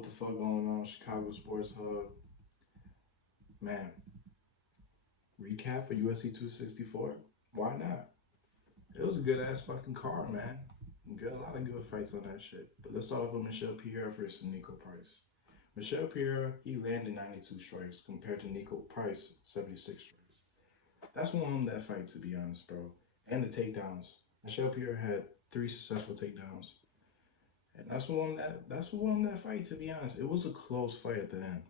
what the fuck going on? Chicago Sports Hub. Man, recap for UFC 264? Why not? It was a good ass fucking card, man. Good, a lot of good fights on that shit. But let's start off with Michelle Pierre versus Nico Price. Michelle Pierre, he landed 92 strikes compared to Nico Price, 76 strikes. That's what won that fight, to be honest, bro. And the takedowns. Michelle Pierre had 3 successful takedowns. And that's what won that fight, to be honest. It was a close fight at the end.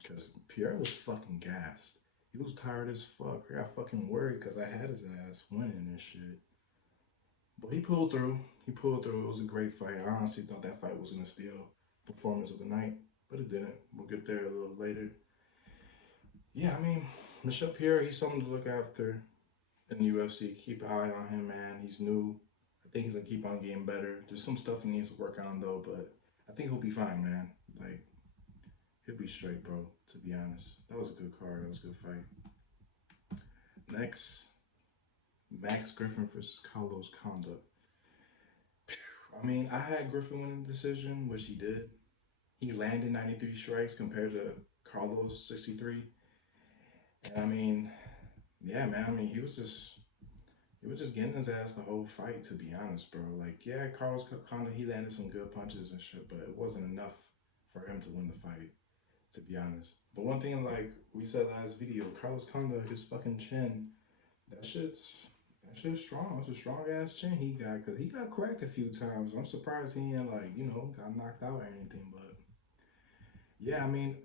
Because Pierre was fucking gassed. He was tired as fuck. I got fucking worried because I had his ass winning and shit. But he pulled through. He pulled through. It was a great fight. I honestly thought that fight was going to steal performance of the night. But it didn't. We'll get there a little later. Yeah, I mean, Michelle Pierre, he's something to look after in the UFC. Keep an eye on him, man. He's new. I think he's going to keep on getting better. There's some stuff he needs to work on, though. But I think he'll be fine, man. Like, he'll be straight, bro, to be honest. That was a good card. That was a good fight. Next, Max Griffin versus Carlos Condit. I mean, I had Griffin winning the decision, which he did. He landed 93 strikes compared to Carlos 63. And I mean, yeah, man. I mean, he was just getting his ass the whole fight, to be honest, bro. Like, yeah, Carlos Condit, he landed some good punches and shit, but it wasn't enough for him to win the fight, to be honest. The one thing, like we said last video, Carlos Condit, his fucking chin, that shit's strong. It's a strong ass chin he got, because he got cracked a few times. I'm surprised he ain't, like, got knocked out or anything. But yeah, I mean,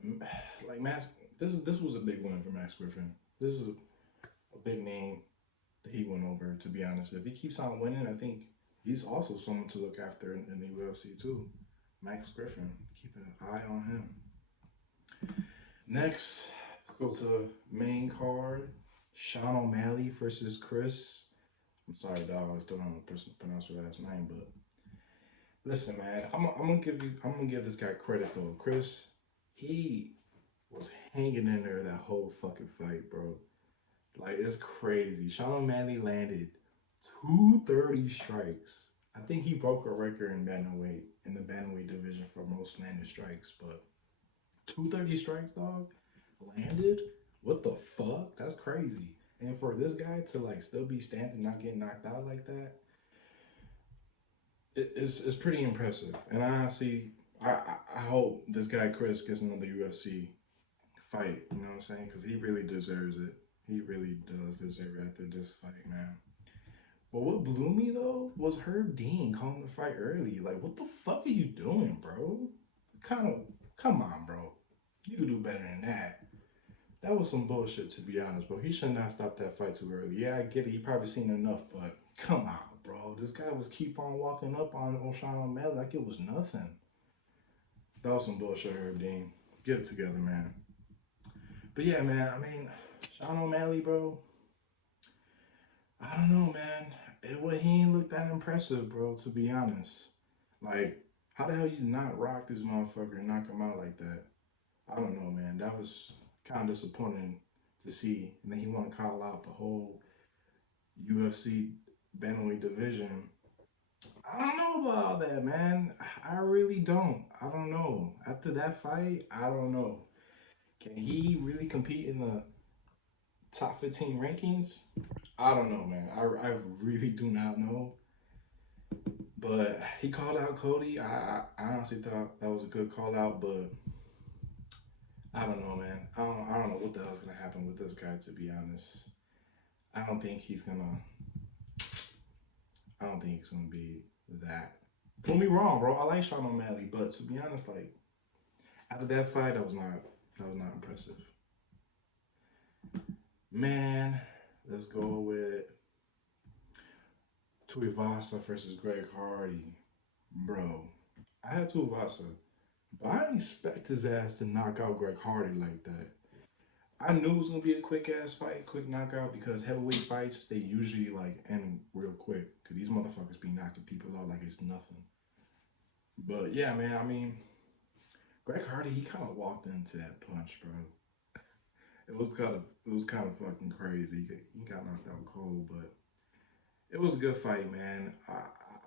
like Max, this was a big win for Max Griffin. This is a big name that he went over, to be honest. If he keeps on winning, I think he's also someone to look after in the UFC too. Max Griffin, keep an eye on him. Next, let's go to the main card. Sean O'Malley versus Chris. I'm sorry, dog. I still don't know the person to pronounce your last name, but listen, man. I'm gonna give this guy credit though. Chris, he was hanging in there that whole fucking fight, bro. Like, it's crazy. Sean O'Malley landed 230 strikes. I think he broke a record in the bantamweight division for most landed strikes, but 230 strikes, dog, landed. What the fuck? That's crazy. And for this guy to like still be standing, not getting knocked out like that, it's pretty impressive. And I honestly, I hope this guy Chris gets another UFC fight. You know what I'm saying? Because he really deserves it. He really does deserve it after this fight, man. But what blew me though was Herb Dean calling the fight early. Like, what the fuck are you doing, bro? Kind of, come on, bro. You could do better than that. That was some bullshit, to be honest, bro. He should not stop that fight too early. Yeah, I get it. You probably seen enough, but come on, bro. This guy was keep on walking up on O'Shawn O'Malley like it was nothing. That was some bullshit, Herb Dean. Get it together, man. But yeah, man. I mean, Sean O'Malley, bro. I don't know, man. He ain't look that impressive, bro. To be honest, like, how the hell you not rock this motherfucker and knock him out like that? I don't know, man. That was kind of disappointing to see. And then he want to call out the whole UFC bantamweight division. I don't know about all that, man. I really don't. I don't know. After that fight, I don't know. Can he really compete in the top 15 rankings? I don't know, man. I really do not know. But he called out Cody. I honestly thought that was a good call out, but I don't know, man. I don't know what the hell's gonna happen with this guy. To be honest, I don't think he's gonna. I don't think he's gonna be that. Prove me wrong, bro. I like Sean O'Malley, but to be honest, like, after that fight, that was not impressive. Man, let's go with Tuivasa versus Greg Hardy, bro. I had Tuivasa, but I didn't expect his ass to knock out Greg Hardy like that. I knew it was gonna be a quick ass fight, quick knockout, because heavyweight fights they usually like end real quick. Cause these motherfuckers be knocking people out like it's nothing. But yeah, man. I mean, Greg Hardy, he kind of walked into that punch, bro. It was kind of fucking crazy. He got knocked out cold, but it was a good fight, man.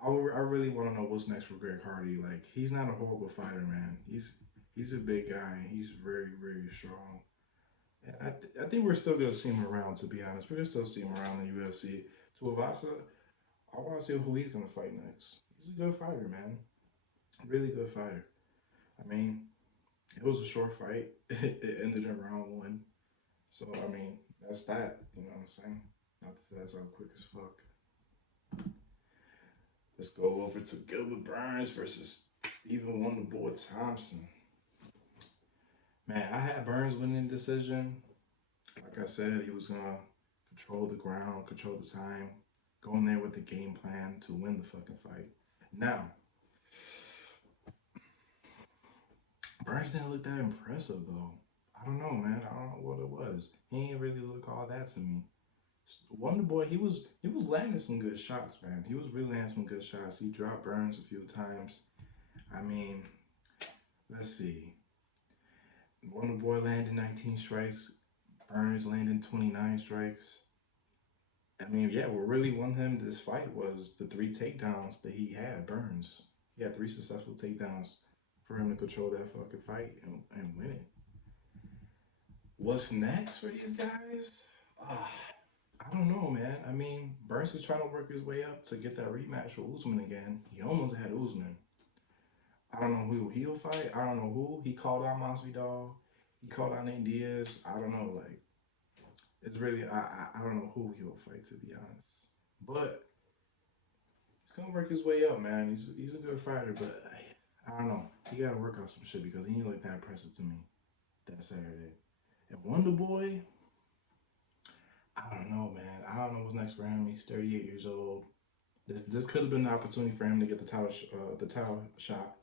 I really want to know what's next for Greg Hardy. Like, he's not a horrible fighter, man. He's a big guy. He's very, very strong. And I think we're still gonna see him around. To be honest, we're gonna still see him around in the UFC. Tuivasa, I want to see who he's gonna fight next. He's a good fighter, man. Really good fighter. I mean, it was a short fight. It ended in round one. So I mean, that's that. You know what I'm saying? Not to say that's how quick as fuck. Let's go over to Gilbert Burns versus Stephen Wonderboy Thompson. Man, I had Burns winning decision. Like I said, he was gonna control the ground, control the time, go in there with the game plan to win the fucking fight. Now, Burns didn't look that impressive though. I don't know, man. I don't know what it was. He ain't really look all that to me. Wonderboy, he was landing some good shots, man. He was really landing some good shots. He dropped Burns a few times. I mean, let's see. Wonderboy landed 19 strikes. Burns landed 29 strikes. I mean, yeah, what really won him this fight was the 3 takedowns that he had, Burns. He had 3 successful takedowns for him to control that fucking fight and win it. What's next for these guys? I don't know, man. I mean, Burns is trying to work his way up to get that rematch with Usman again. He almost had Usman. I don't know who he'll fight. I don't know who. He called out Masvidal. He called out Nate Diaz. I don't know. Like, it's really, I don't know who he'll fight, to be honest. But he's gonna work his way up, man. He's a good fighter, but I don't know. He gotta work on some shit because he didn't look that impressive to me that Saturday. And Wonderboy, I don't know, man. I don't know what's next for him. He's 38 years old. This could have been the opportunity for him to get the title shot.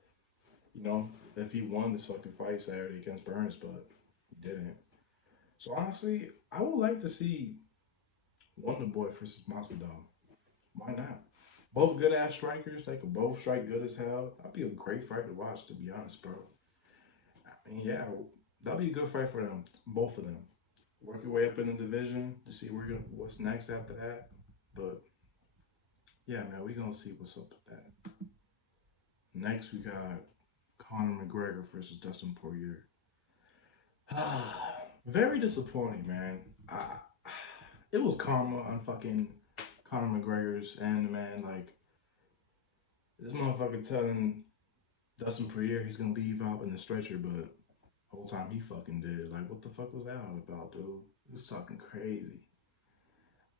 You know, if he won this fucking fight Saturday against Burns, but he didn't. So honestly, I would like to see Wonderboy versus Masvidal. Why not? Both good ass strikers. They could both strike good as hell. That'd be a great fight to watch, to be honest, bro. I mean, yeah, that'd be a good fight for them, both of them. Work your way up in the division to see what's next after that. But yeah, man, we gonna see what's up with that. Next, we got Conor McGregor versus Dustin Poirier. Very disappointing, man. It was karma on fucking Conor McGregor's end, man. Like, this motherfucker telling Dustin Poirier he's gonna leave out in the stretcher, but the whole time he fucking did. Like, what the fuck was that all about, dude? He was talking crazy.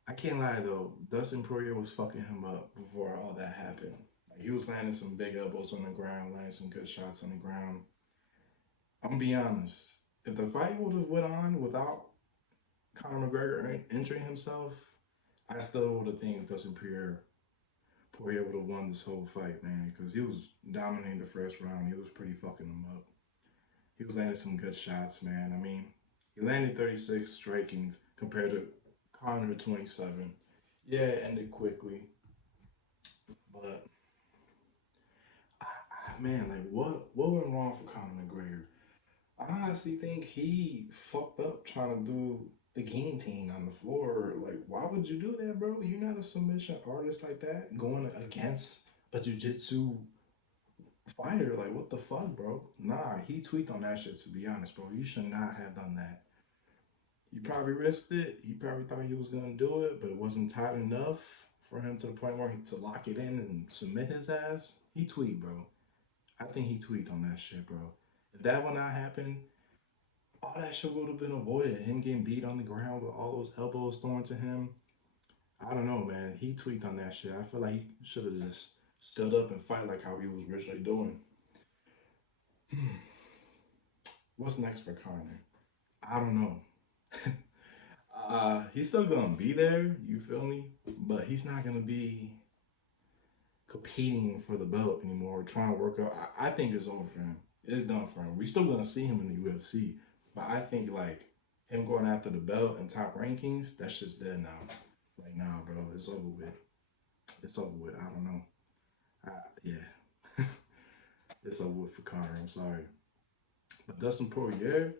I can't lie though, Dustin Poirier was fucking him up before all that happened. Like, he was landing some big elbows on the ground, landing some good shots on the ground. I'm gonna be honest. If the fight would have went on without Conor McGregor injuring himself, I still would have think Dustin Poirier would have won this whole fight, man, because he was dominating the first round. He was pretty fucking him up. He was landing some good shots, man. I mean, he landed 36 strikings compared to Conor 27. Yeah, it ended quickly, but man, like what went wrong for Conor McGregor? I honestly think he fucked up trying to do the guillotine on the floor. Like, why would you do that, bro? You're not a submission artist like that. Going against a jiu-jitsu fighter, like, what the fuck, bro? Nah, he tweaked on that shit, to be honest, bro. You should not have done that. You probably risked it. He probably thought he was gonna do it, but it wasn't tight enough for him to the point where to lock it in and submit his ass. He tweaked, bro. I think he tweaked on that shit, bro. If that would not happen, all that shit would have been avoided. Him getting beat on the ground with all those elbows thrown to him. I don't know, man. He tweaked on that shit. I feel like he should have just stood up and fight like how he was originally doing. What's next for Conor? I don't know. He's still gonna be there, you feel me? But he's not gonna be competing for the belt anymore, trying to work out. I think it's over for him. It's done for him. We're still gonna see him in the UFC, but I think like him going after the belt and top rankings, that shit's dead now. Like, nah, bro, it's over with. It's over with. I don't know. Yeah, it's over with for Conor. I'm sorry, but Dustin Poirier.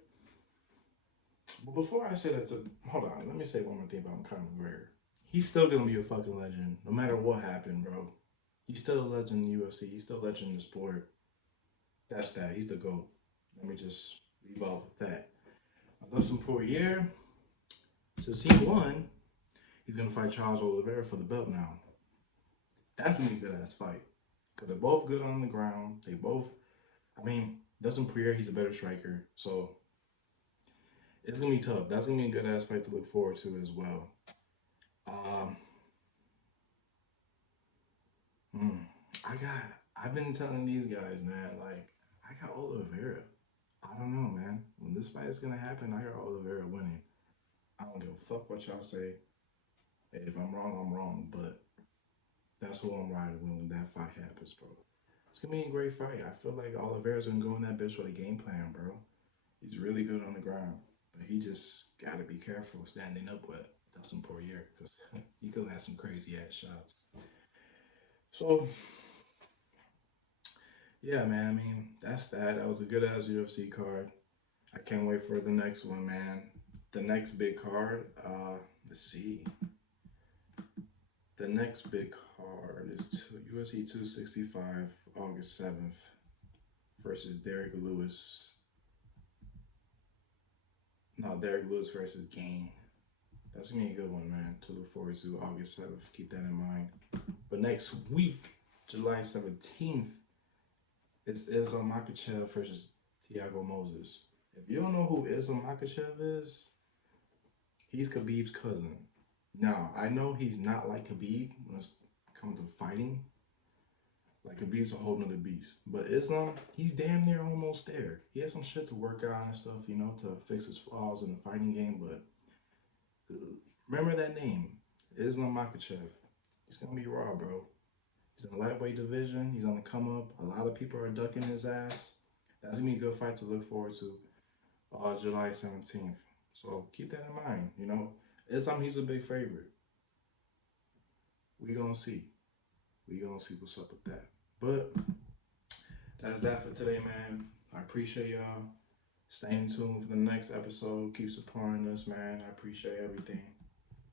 But before I say that, hold on. Let me say one more thing about Conor McGregor. He's still gonna be a fucking legend, no matter what happened, bro. He's still a legend in the UFC. He's still a legend in the sport. That's that. He's the GOAT. Let me just leave out with that. Dustin Poirier, since he won, he's gonna fight Charles Oliveira for the belt now. That's gonna be a good ass fight. Cause they're both good on the ground. They both, I mean, Dustin Poirier, he's a better striker. So it's gonna be tough. That's gonna be a good ass fight to look forward to as well. Um, hmm, I got. I've been telling these guys, man. Like, I got Oliveira. I don't know, man. When this fight is gonna happen, I got Oliveira winning. I don't give a fuck what y'all say. If I'm wrong, I'm wrong. But that's who I'm riding with when that fight happens, bro. It's gonna be a great fight. I feel like Oliveira's gonna go in that bitch with a game plan, bro. He's really good on the ground, but he just gotta be careful standing up with Dustin Poirier because he could have some crazy ass shots. So yeah, man. I mean, that's that. That was a good ass UFC card. I can't wait for the next one, man. The next big card. Let's see. The next big card is UFC 265, August 7th, versus Derek Lewis. No, Derek Lewis versus Game. That's gonna be a good one, man, to look forward to August 7th. Keep that in mind. But next week, July 17th, it's Islam Makhachev versus Thiago Moses. If you don't know who Islam Makhachev is, he's Khabib's cousin. Now, I know he's not like Khabib when it comes to fighting. Like Khabib's a whole nother beast. But Islam, he's damn near almost there. He has some shit to work on and stuff, to fix his flaws in the fighting game. But remember that name, Islam Makhachev. He's gonna be raw, bro. He's in the lightweight division. He's on the come up. A lot of people are ducking his ass. That's gonna be a good fight to look forward to. July 17th. So keep that in mind. Islam, he's a big favorite. We gonna see. We gonna see what's up with that. But that's that for today, man. I appreciate y'all. Staying tuned for the next episode. Keep supporting us, man. I appreciate everything.